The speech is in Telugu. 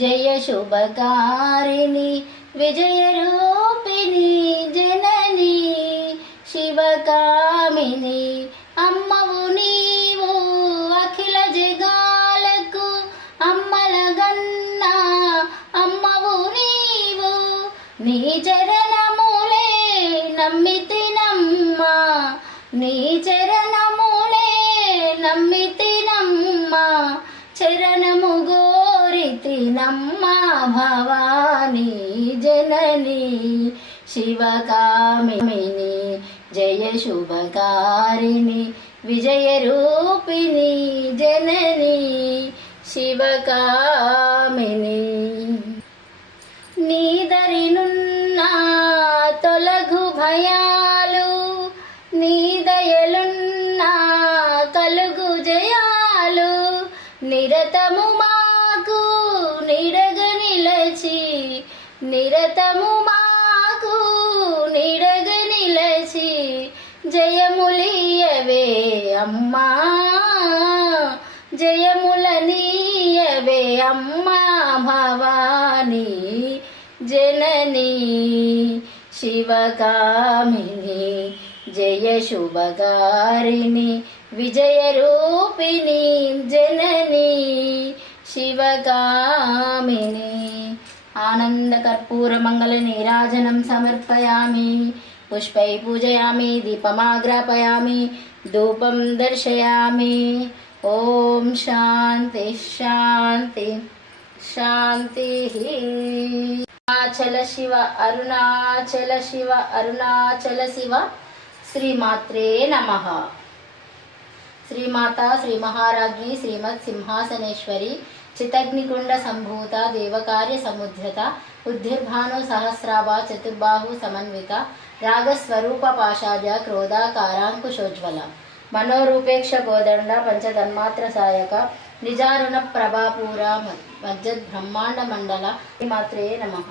జయ శుభకారిణి విజయరూపిణి జనని శివకామిని అమ్మవు నీవు అఖిల జగాలకు అమ్మలగన్నా అమ్మవు నీవు నీ చరణములే నమ్మితినమ్మా నీ చరణములే నమ్మితినమ్మా చరణము గోరితినమ్మా భవానీ జనని శివకామిని జయ శుభకారిణి విజయరూపిణి జనని శివకామిని నీదరినున్న తొలగు భయాలు నీ దయలున్న కలుగు జయాలు నిరతము మాకు నిడగ నిలచి నిరతము మాకు నిడగ నిలచి జయములియవే అమ్మా జయములనీయవే అమ్మా భవానీ జనని శివకామిని జయ శుభకారిణి విజయరూపిణి జనని శివకామిని ఆనంద కర్పూర మంగళ నీరాజనం సమర్పయామి పుష్పై పూజయామి దీపమాగ్రాపయామి ధూపం దర్శయామి ఓం శాంతి శాంతి శాంతి అరుణాచల శివ అరుణాచల శివ అరుణాచల శివ శ్రీమాత్రే నమః. శ్రీమాత శ్రీ మహారాజ్ఞి శ్రీమత్ సింహాసనేశ్వరి చితగ్నికుండ సంభూత దేవకార్య సముద్రత ఉద్ధిర్భాను సహస్రాభ చతుర్బాహు సమన్విత రాగస్వరూప పాషాఢ్య క్రోధాకారాంకుశోజ్వల మనోరూపేక్ష గోదండ పంచతన్మాత్ర సాయక నిజారుణ ప్రభాపూర మజ్జద్ బ్రహ్మాండ మండల శ్రీమాత్రే నమః.